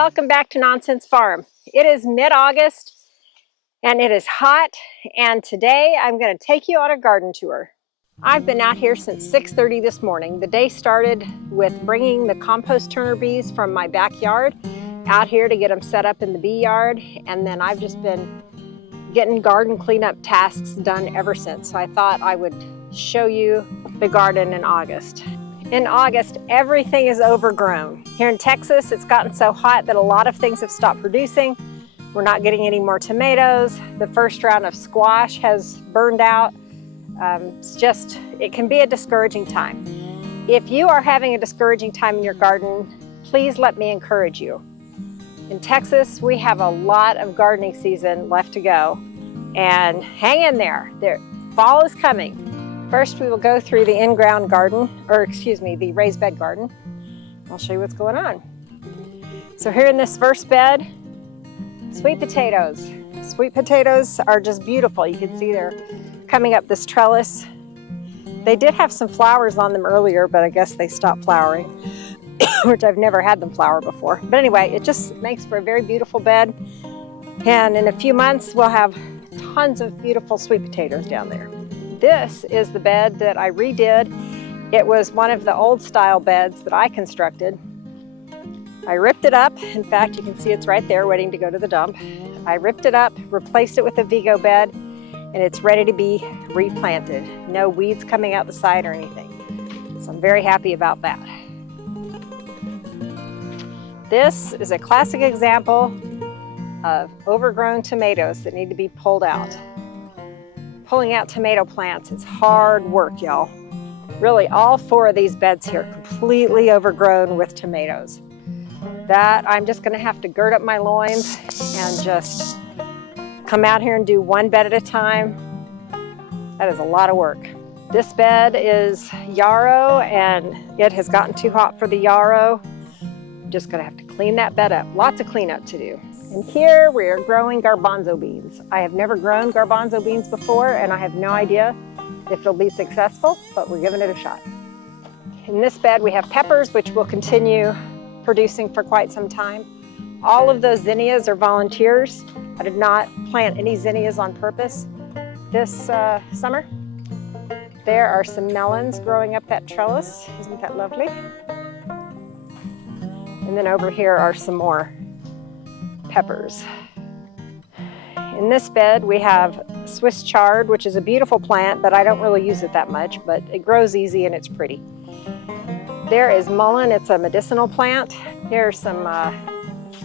welcome back to Nonsense Farm. It is mid-August and it is hot, and today I'm going to take you on a garden tour. I've been out here since 6:30 this morning. The day started with bringing the compost turner bees from my backyard out here to get them set up in the bee yard, and then I've just been getting garden cleanup tasks done ever since. So I thought I would show you the garden in August. In August, everything is overgrown. Here in Texas, it's gotten so hot that a lot of things have stopped producing. We're not getting any more tomatoes. The first round of squash has burned out. It can be a discouraging time. If you are having a discouraging time in your garden, please let me encourage you. In Texas, we have a lot of gardening season left to go, and hang in there. Fall is coming. First, we will go through the in-ground garden, the raised bed garden. I'll show you what's going on. So here in this first bed, sweet potatoes. Sweet potatoes are just beautiful. You can see they're coming up this trellis. They did have some flowers on them earlier, but I guess they stopped flowering, which I've never had them flower before. But anyway, it just makes for a very beautiful bed. And in a few months, we'll have tons of beautiful sweet potatoes down there. This is the bed that I redid. It was one of the old style beds that I constructed. I ripped it up. In fact, you can see it's right there waiting to go to the dump. I ripped it up, replaced it with a Vigo bed, and it's ready to be replanted. No weeds coming out the side or anything. So I'm very happy about that. This is a classic example of overgrown tomatoes that need to be pulled out. Pulling out tomato plants is hard work, y'all. Really, all 4 of these beds here are completely overgrown with tomatoes. That I'm just gonna have to gird up my loins and just come out here and do one bed at a time. That is a lot of work. This bed is yarrow, and it has gotten too hot for the yarrow. I'm just gonna have to clean that bed up. Lots of cleanup to do. And here we are growing garbanzo beans. I have never grown garbanzo beans before, and I have no idea if it'll be successful, but we're giving it a shot. In this bed we have peppers, which will continue producing for quite some time. All of those zinnias are volunteers. I did not plant any zinnias on purpose this summer. There are some melons growing up that trellis. Isn't that lovely? And then over here are some more peppers. In this bed we have Swiss chard, which is a beautiful plant, but I don't really use it that much, but it grows easy and it's pretty. There is mullein. It's a medicinal plant. Here's some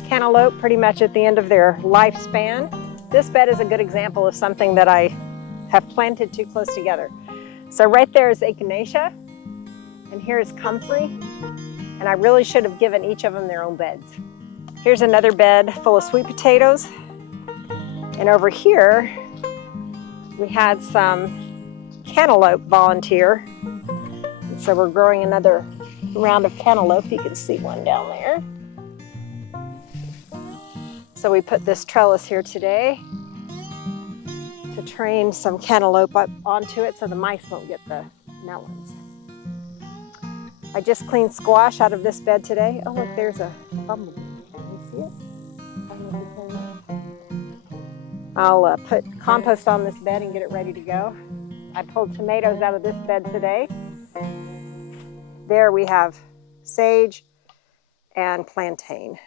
cantaloupe, pretty much at the end of their lifespan. This bed is a good example of something that I have planted too close together. So right there is echinacea, and here is comfrey, and I really should have given each of them their own beds. Here's another bed full of sweet potatoes. And over here, we had some cantaloupe volunteer. And so we're growing another round of cantaloupe. You can see one down there. So we put this trellis here today to train some cantaloupe up onto it so the mice won't get the melons. I just cleaned squash out of this bed today. Oh, look, there's a bumblebee. I'll put compost on this bed and get it ready to go. I pulled tomatoes out of this bed today. There we have sage and plantain.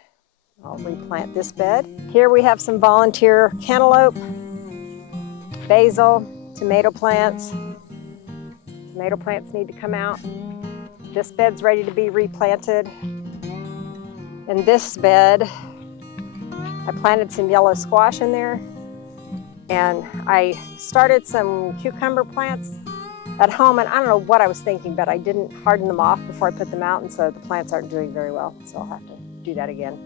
I'll replant this bed. Here we have some volunteer cantaloupe, basil, tomato plants. Tomato plants need to come out. This bed's ready to be replanted. In this bed, I planted some yellow squash in there, and I started some cucumber plants at home, and I don't know what I was thinking, but I didn't harden them off before I put them out, and so the plants aren't doing very well, so I'll have to do that again.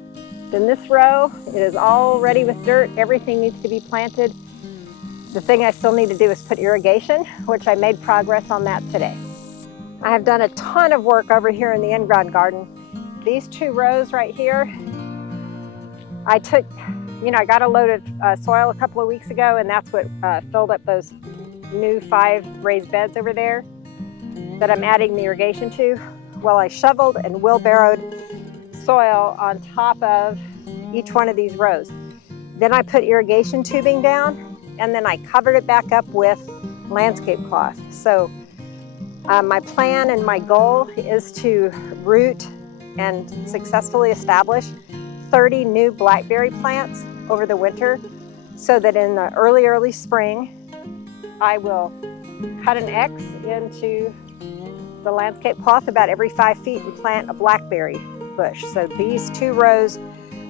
In this row, it is all ready with dirt. Everything needs to be planted. The thing I still need to do is put irrigation, which I made progress on that today. I have done a ton of work over here in the in-ground garden. These 2 rows right here, I got a load of soil a couple of weeks ago, and that's what filled up those new 5 raised beds over there that I'm adding the irrigation to. Well, I shoveled and wheelbarrowed soil on top of each one of these rows. Then I put irrigation tubing down, and then I covered it back up with landscape cloth. So my plan and my goal is to root and successfully establish 30 new blackberry plants over the winter, so that in the early spring, I will cut an X into the landscape cloth about every 5 feet and plant a blackberry bush. So these 2 rows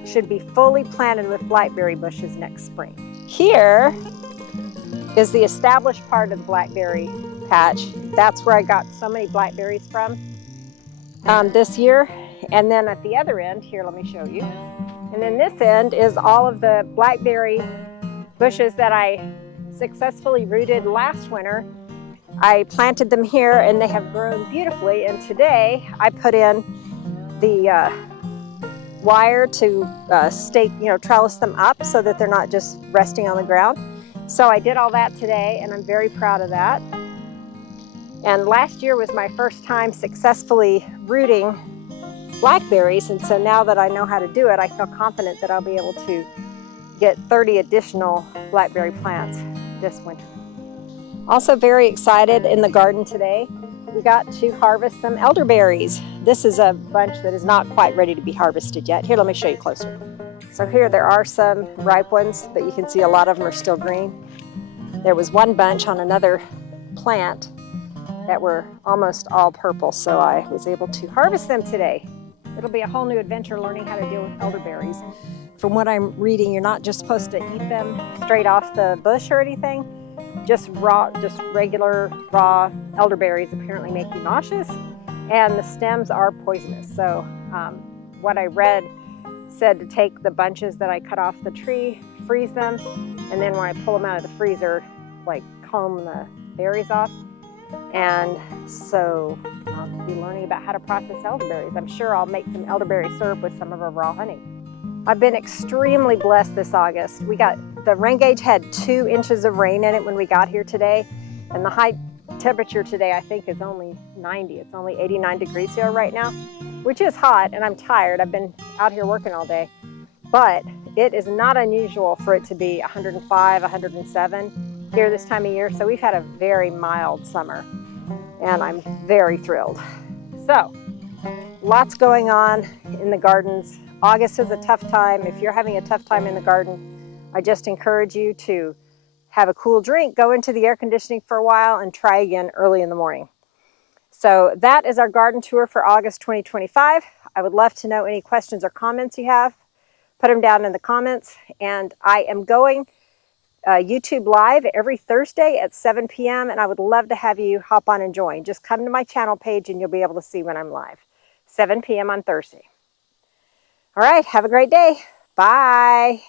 should be fully planted with blackberry bushes next spring. Here is the established part of the blackberry patch. That's where I got so many blackberries from this year. And then at the other end, here, let me show you. And then this end is all of the blackberry bushes that I successfully rooted last winter. I planted them here and they have grown beautifully. And today I put in the wire to stake, trellis them up so that they're not just resting on the ground. So I did all that today and I'm very proud of that. And last year was my first time successfully rooting blackberries, and so now that I know how to do it, I feel confident that I'll be able to get 30 additional blackberry plants this winter. Also very excited in the garden today. We got to harvest some elderberries. This is a bunch that is not quite ready to be harvested yet. Here, let me show you closer. So here there are some ripe ones, but you can see a lot of them are still green. There was one bunch on another plant that were almost all purple, so I was able to harvest them today. It'll be a whole new adventure learning how to deal with elderberries. From what I'm reading, you're not just supposed to eat them straight off the bush or anything. Just regular raw elderberries apparently make you nauseous, and the stems are poisonous. So what I read said to take the bunches that I cut off the tree, freeze them, and then when I pull them out of the freezer, like comb the berries off. And so I'll be learning about how to process elderberries. I'm sure I'll make some elderberry syrup with some of our raw honey. I've been extremely blessed this August. The rain gauge had 2 inches of rain in it when we got here today, and the high temperature today I think is only 90. It's only 89 degrees here right now, which is hot, and I'm tired. I've been out here working all day, but it is not unusual for it to be 105, 107 here this time of year. So we've had a very mild summer, and I'm very thrilled. So lots going on in the gardens. August is a tough time. If you're having a tough time in the garden, I just encourage you to have a cool drink, go into the air conditioning for a while, and try again early in the morning. So that is our garden tour for August 2025. I would love to know any questions or comments you have. Put them down in the comments. And I am going YouTube Live every Thursday at 7 p.m. and I would love to have you hop on and join. Just come to my channel page and you'll be able to see when I'm live. 7 p.m. on Thursday. All right, have a great day. Bye.